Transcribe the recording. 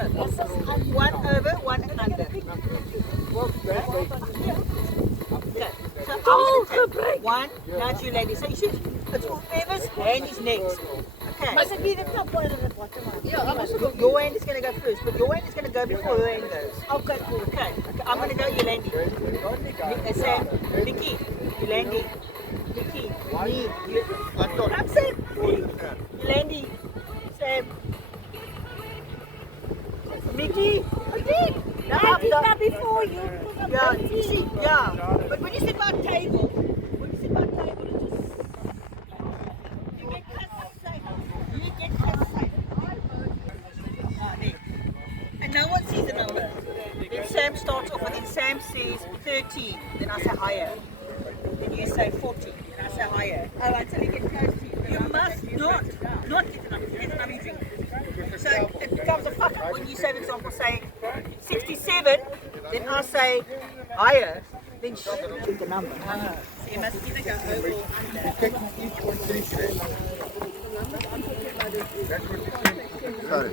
One over, one under. Okay. So I'm going to take one. Now it's you, lady. So you should. It's whoever's hand is next. Okay. Must it be the top one or the bottom one? Your hand is going to go first, but your hand is going to go before her hand goes. Okay, cool. Okay. I'm going to go Yolandi. Sam, Nikki, Yolandi. Nikki, me. I'm Sam. Yolandi. Sam. Mickey. I did. I did that before you. Yeah, you see, yeah. But when you sit by a table, it just you get cut safe. You get cut safe. And no one sees the number. Then Sam starts off, and then Sam says 13. Then I say higher. Then you say 40. And I say higher. Oh, until you get close to you. You must not get the number. Get the number you drink. So it becomes a fuck up when you say, for example, say 67, then I say higher, then she drink the number. So you must either go over or under. Each one 3 cents. That's what you think. Sorry.